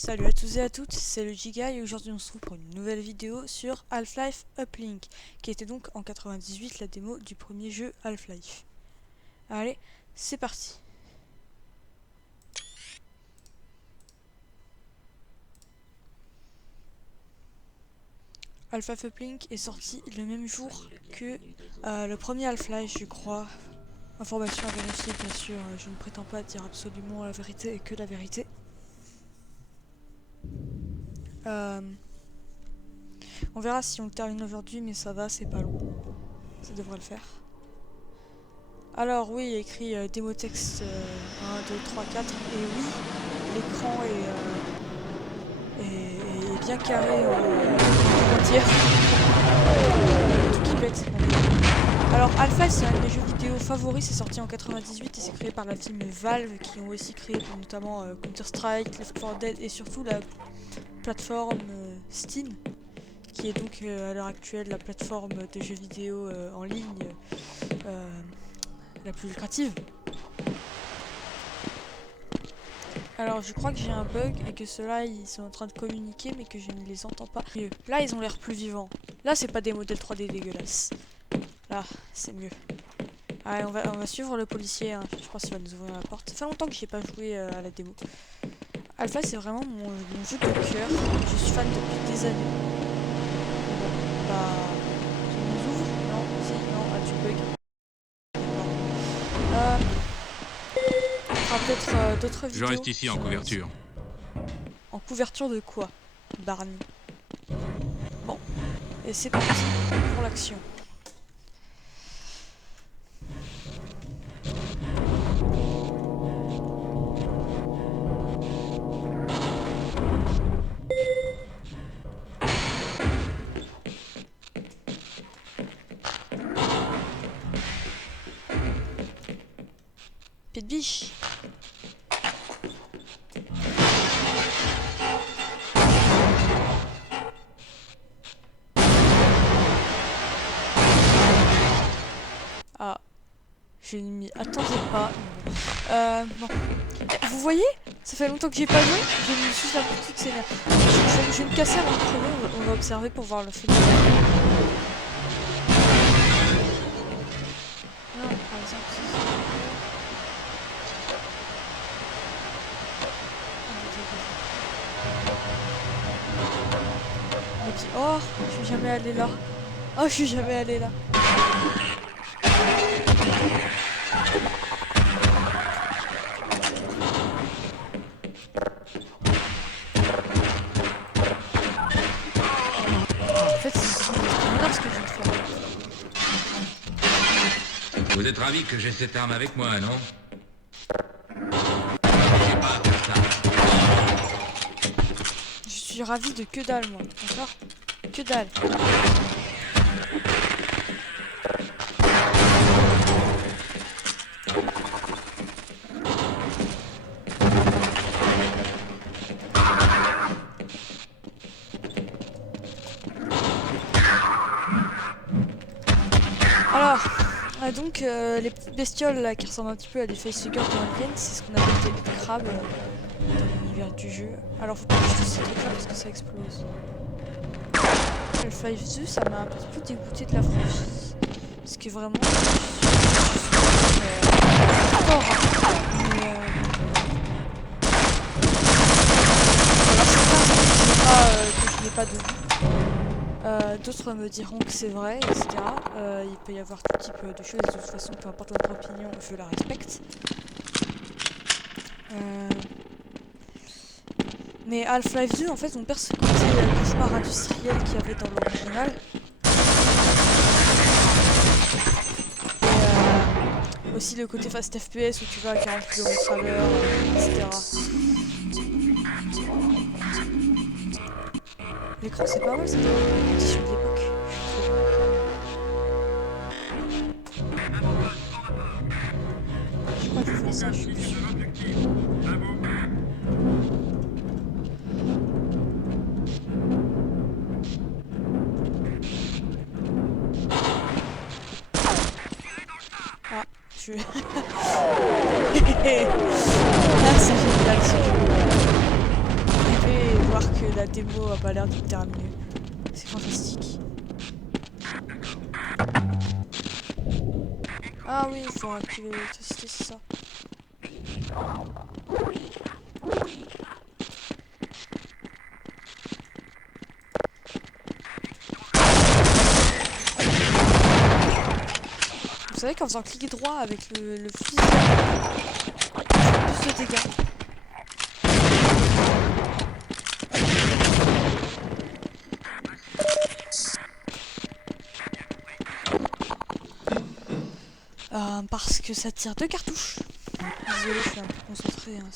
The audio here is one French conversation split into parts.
Salut à tous et à toutes, c'est le Giga et aujourd'hui on se retrouve pour une nouvelle vidéo sur Half-Life Uplink, qui était donc en 98 la démo du premier jeu Half-Life. Allez, c'est parti. Half-Life Uplink est sorti le même jour que le premier Half-Life, je crois. Information à vérifier bien sûr, je ne prétends pas dire absolument la vérité et que la vérité. On verra si on le termine aujourd'hui, mais ça va, c'est pas long. Ça devrait le faire. Alors oui, il y a écrit démo texte 1, 2, 3, 4. Et oui, l'écran est bien carré, comment dire, tout qui pète. Alors Alpha, c'est un de mes jeux vidéo favoris, c'est sorti en 98 et c'est créé par la team Valve qui ont aussi créé notamment Counter-Strike, Left 4 Dead et surtout la plateforme Steam, qui est donc à l'heure actuelle la plateforme de jeux vidéo en ligne la plus lucrative. Alors je crois que j'ai un bug et que ceux-là ils sont en train de communiquer mais que je ne les entends pas mieux. Là ils ont l'air plus vivants. Là c'est pas des modèles 3D dégueulasses. Là c'est mieux. Allez on va suivre le policier, hein. Je pense qu'il va nous ouvrir la porte. Ça fait longtemps que j'ai pas joué à la démo. Alpha c'est vraiment mon jeu de cœur. Je suis fan depuis des années. Bah... ça nous ouvre? Non, si, non, ah tu bug. On fera peut-être d'autres vidéos. Je reste ici en couverture. En couverture de quoi, Barney? Bon, et c'est parti pour l'action. Pied de biche. Ah, je ne m'y attendais pas. Bon. Vous voyez? Ça fait longtemps que j'ai pas joué. J'ai mis juste la petite scénaire. Je vais me casser avant de crever. On va observer pour voir le fait. Non, par exemple. Et puis, oh, je suis jamais allé là. Oh, je suis jamais allé là. En fait, c'est bizarre ce que je viens de faire. Vous êtes ravi que j'ai cette arme avec moi, non? J'ai pas à faire ça. Je suis ravi de que dalle, moi. D'accord? Que dalle. Alors, donc les petites bestioles là qui ressemblent un petit peu à des facehuggers dans Alien, c'est ce qu'on appelle des crabes dans l'univers du jeu. Alors faut pas que je touche ces trucs là parce que ça explose. Le 5-2 ça m'a un petit peu dégoûté de la franchise. Parce que vraiment je suis fort, hein. Mais alors certains que je n'ai pas de goût. D'autres me diront que c'est vrai, etc. Il peut y avoir tout type de choses, de toute façon, peu importe votre opinion, je la respecte. Mais Half-Life 2, en fait, on perd ce côté cauchemar industriel qu'il y avait dans l'original. Et aussi le côté fast FPS où tu vas à 40 km à l'heure, etc. L'écran c'est pas mal, c'est dans les conditions de l'époque. Je crois que je fais ça, je suis sûr. Ah, je... Ah, c'est génial ce jeu. la démo a pas l'air d'être terminée. C'est fantastique. Ah oui, il faut activer l'électricité, c'est ça. Vous savez qu'en faisant clic droit avec le fusil, plus de dégâts. Parce que ça tire 2 cartouches. Désolé, je suis un peu concentré. Hein,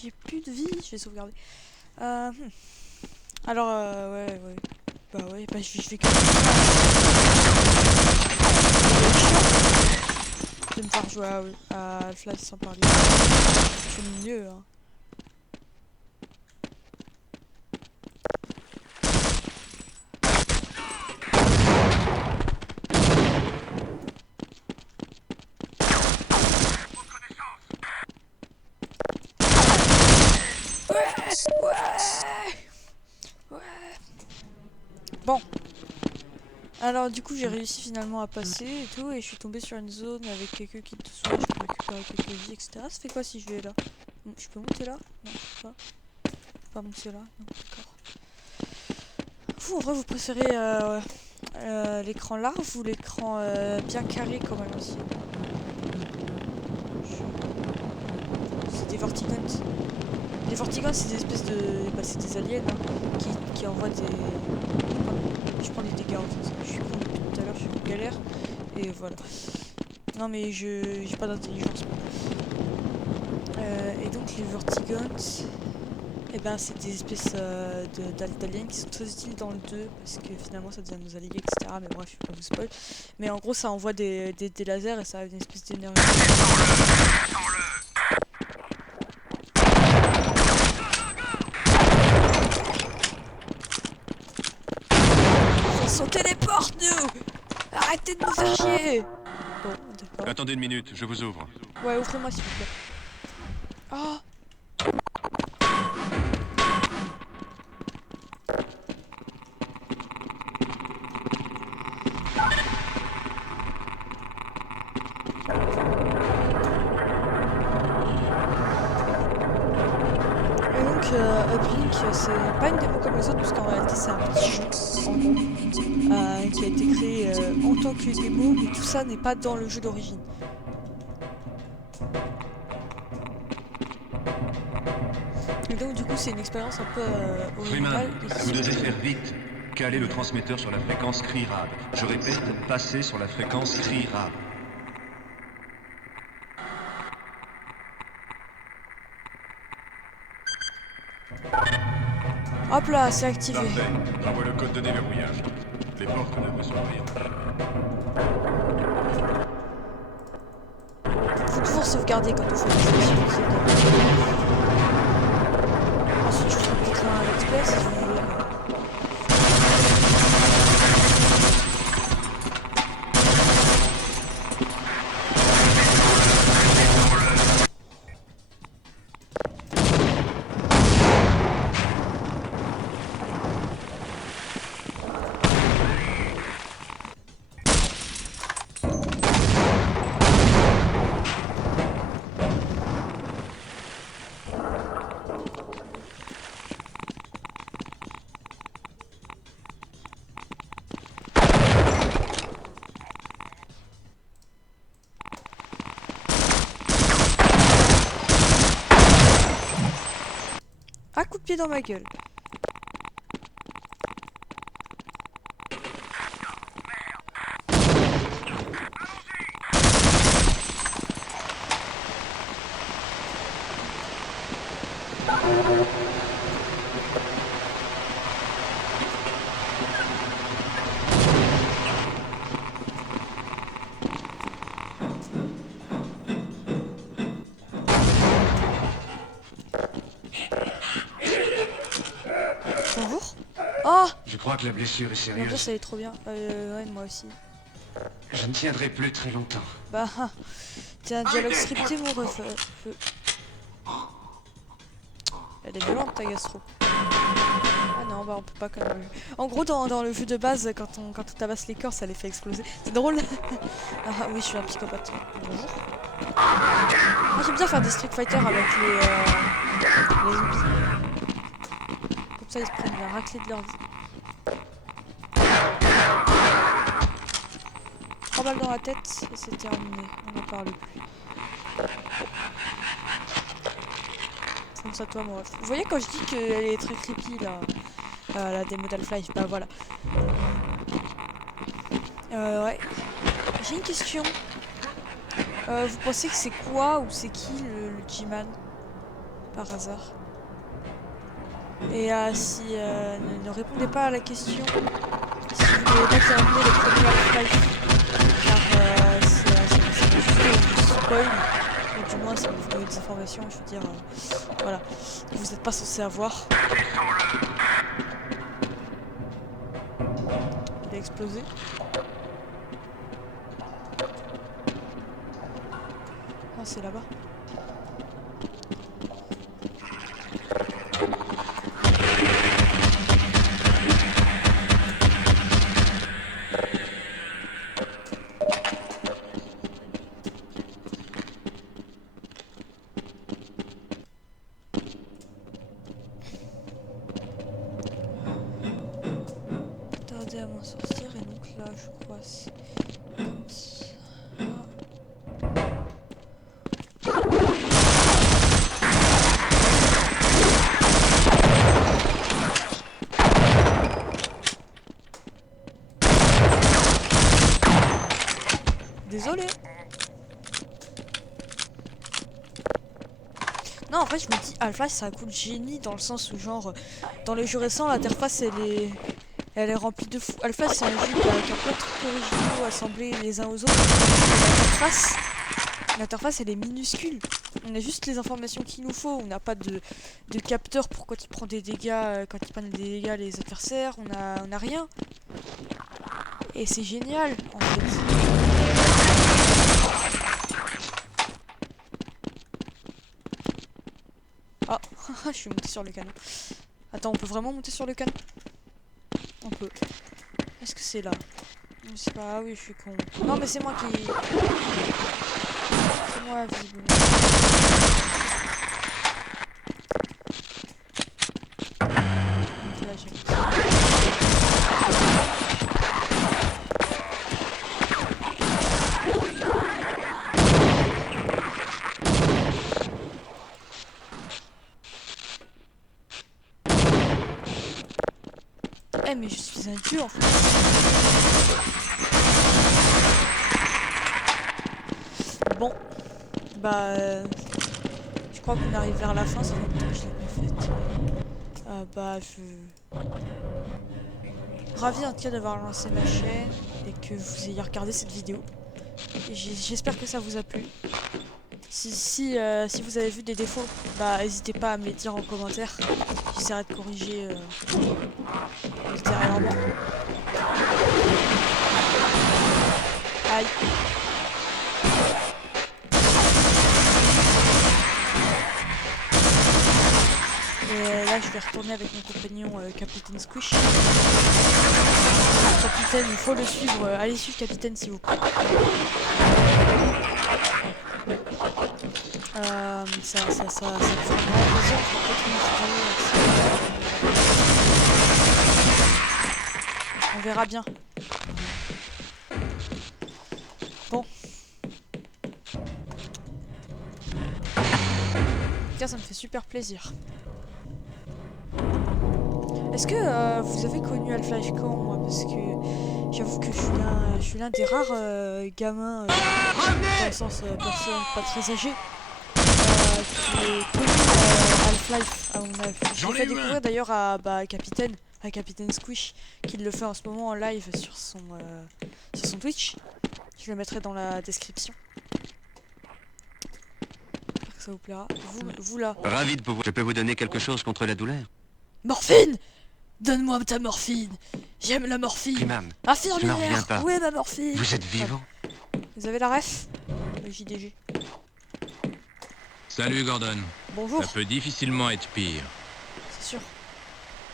j'ai plus de vie, je vais sauvegarder. Alors, ouais. Bah ouais, bah je vais de me faire jouer à Half-Life sans parler. C'est mieux, hein. Ouais. Bon. Alors du coup j'ai réussi finalement à passer et tout et je suis tombée sur une zone avec quelqu'un qui te soigne, je peux récupérer quelques vies, etc. Ça fait quoi si je vais là? Je peux monter là? Non, je peux pas. Je peux pas monter là? Non, d'accord. Vous en vrai vous préférez l'écran large ou l'écran bien carré comme à l'ancienne? C'est des Vortiguns. Les Vortiguns c'est des espèces de... Bah, c'est des aliens hein, qui envoient des... Je prends des dégâts en fait. Je suis con depuis tout à l'heure, je suis en galère. Et voilà. Non mais j'ai pas d'intelligence. Et donc les Vortiguns, et ben c'est des espèces d'aliens qui sont très utiles dans le 2 parce que finalement ça devient nos alliés, etc. Mais bref, je vais pas vous spoil. Mais en gros ça envoie des lasers et ça a une espèce d'énergie. On téléporte nous! Arrêtez de nous faire chier! Bon, d'accord. Attendez une minute, je vous ouvre. Ouais, ouvrez-moi s'il vous plaît. Oh! Et donc, Uplink, c'est pas une démo comme les autres, parce qu'en réalité, c'est un petit jeu, en gros, qui a été créé en tant que démo, mais tout ça n'est pas dans le jeu d'origine. Et donc, du coup, c'est une expérience un peu originale. Vous devez faire vite. Caler le transmetteur sur la fréquence CRI-RAB. Je répète, passer sur la fréquence CRI-RAB. Hop là, c'est activé. Parfait. J'envoie le code de déverrouillage. Les portes ne reçoivent rien. Faut toujours sauvegarder quand on fait des actions. Ensuite, je ferai peut-être un let's play si vous voulez. pied dans ma gueule. Bonjour. Oh, Je crois que la blessure est sérieuse. l'ambiance elle est trop bien. Ouais, moi aussi. Je ne tiendrai plus très longtemps. Bah, c'est un dialogue scripté, mon ref. Elle est violente ta gastro. Ah non, bah on peut pas quand même. En gros, dans le jeu de base, quand on tabasse les corps, ça les fait exploser. C'est drôle. Ah oui, je suis un psychopathe. Bonjour. Moi, j'aime bien faire des Street Fighter avec les zombies. Comme ça, ils se prennent la raclée de leur vie. 3 balles dans la tête et c'est terminé. On n'en parle plus. Fonce à toi, mon ref. Vous voyez quand je dis qu'elle est très creepy là, la démo d'Half-Life, bah voilà. Ouais. J'ai une question. Vous pensez que c'est quoi ou c'est qui le G-Man par hasard? Et si ne répondez pas à la question, si vous voulez pas terminer le premier Half-Life, car c'est juste du spoil, ou du moins si vous donne des informations, je veux dire, voilà, que vous n'êtes pas censé avoir. Il a explosé. Ah, c'est là-bas. Tarder à m'en sortir et donc là je crois c'est comme ça. Désolé. Non, en fait, je me dis, Half-Life, c'est un coup de génie dans le sens où, genre, dans les jeux récents, l'interface, elle est remplie de fous. Half-Life, c'est un jeu qui a plein de trucs originaux assemblés les uns aux autres. L'interface, elle est minuscule. On a juste les informations qu'il nous faut. On n'a pas de capteur pour quand il prend des dégâts, quand il prennent des dégâts les adversaires. On a rien. Et c'est génial, en fait. Ah, je suis monté sur le canon. Attends, on peut vraiment monter sur le canon? On peut. Est-ce que c'est là? Je sais pas, ah oui, je suis con. Non, mais c'est moi qui... C'est moi, visiblement. Donc là, j'ai... Eh mais je suis un dieu en fait. Bon, bah, je crois qu'on arrive vers la fin, c'est longtemps que je l'ai pas faite. Bah, ravi en tout cas d'avoir lancé ma chaîne et que vous ayez regardé cette vidéo. J'espère que ça vous a plu. Si vous avez vu des défauts, bah n'hésitez pas à me les dire en commentaire. J'essaierai de corriger ultérieurement. Aïe. Et là je vais retourner avec mon compagnon Capitaine Squish. Capitaine, il faut le suivre. Allez suivre Capitaine s'il vous plaît. Ça me fera vraiment plaisir. On verra bien. Bon. En tout cas, ça me fait super plaisir. Est-ce que vous avez connu Half-Life quand, moi? Parce que j'avoue que je suis l'un des rares gamins, dans le sens personne pas très âgée, qui ait connu Half-Life à mon âge. Je J'en l'ai ai fait eu un. découvrir d'ailleurs à Capitaine, Squish, qui le fait en ce moment en live sur son Twitch. Je le mettrai dans la description. J'espère que ça vous plaira. Vous là. Ravi de pouvoir... Je peux vous donner quelque chose contre la douleur? Morphine! Donne-moi ta morphine! J'aime la morphine! Imam, Infirmière! je n'en reviens pas. Où est ma morphine? vous êtes vivant? Vous avez la ref? Le JDG. Salut Gordon. Bonjour, Ça peut difficilement être pire. c'est sûr.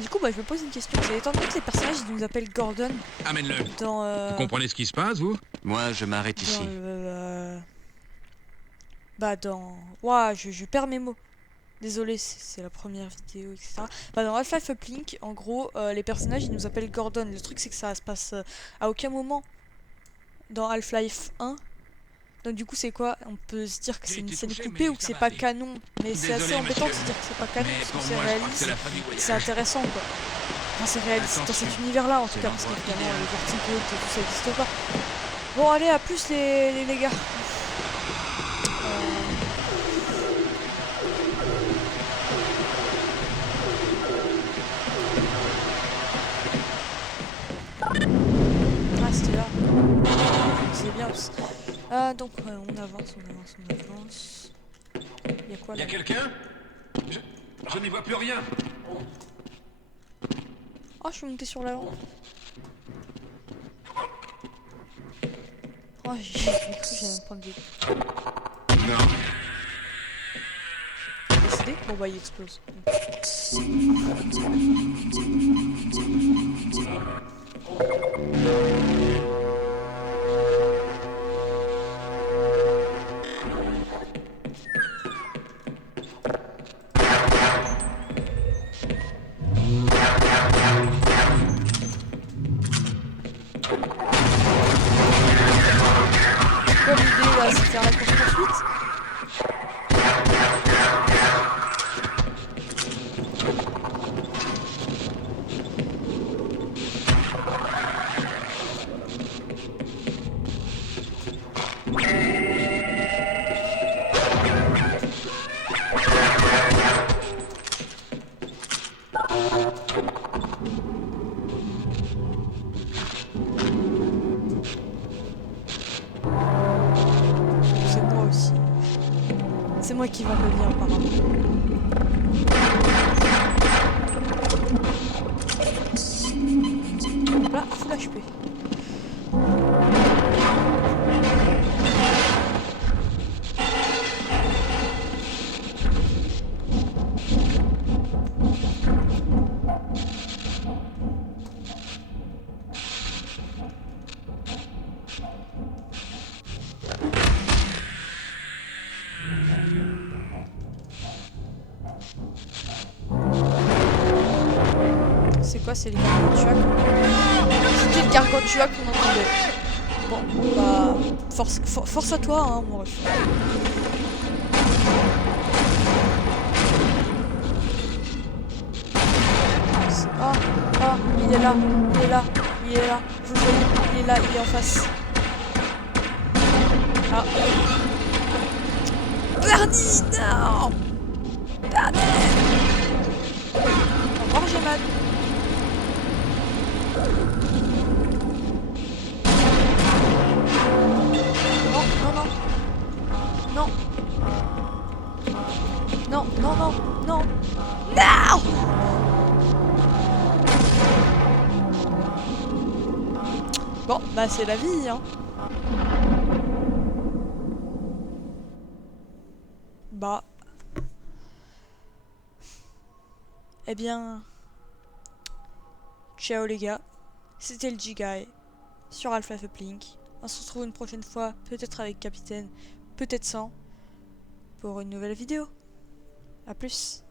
Du coup, bah, je me pose une question. C'est étant donné que les personnages ils nous appellent Gordon Amène-le. dans. Vous comprenez ce qui se passe, vous? Moi, je m'arrête Dans ici. Bah, dans. Ouah, je perds mes mots. Désolé, c'est la première vidéo, etc. Bah, dans Half-Life Uplink, en gros, les personnages ils nous appellent Gordon. Le truc, c'est que ça se passe à aucun moment dans Half-Life 1. Donc du coup c'est quoi? On peut se dire que c'est une scène coupée ou que c'est pas canon, mais c'est assez embêtant de se dire que c'est pas canon Mais parce que pour c'est moi, je crois que réaliste, c'est la fin du voyage. c'est intéressant quoi. Enfin c'est réaliste dans cet univers là en tout cas parce qu'évidemment le vertigo et tout ça n'existe pas. Bon allez à plus les gars. Ah c'était là. C'est bien aussi. Donc on avance. Y'a quoi Y là? a quelqu'un? Je n'y vois plus rien. Oh, je suis monté sur la lampe. Oh, j'ai cru que j'allais me prendre des... Non. Décidé? Bon bah il explose. Quoi l'idée là? C'est faire la course poursuite? C'est moi aussi. C'est moi qui va revenir apparemment. Hop là, full HP. C'est quoi? C'est les gargantua? C'était le gargantua qu'on entendait. Bon, bah... Force à toi, hein, mon ref. Ah, il est là. Je vous le dis, il est là, il est en face. Ah. Bernie, non! Bernie! Au revoir, j'ai mal. Non. Non. Bon, bah c'est la vie, hein. Bah. Eh bien... Ciao les gars. C'était le G-Guy sur Half-Life Uplink. On se retrouve une prochaine fois, peut-être avec Capitaine, peut-être sans, pour une nouvelle vidéo. A plus.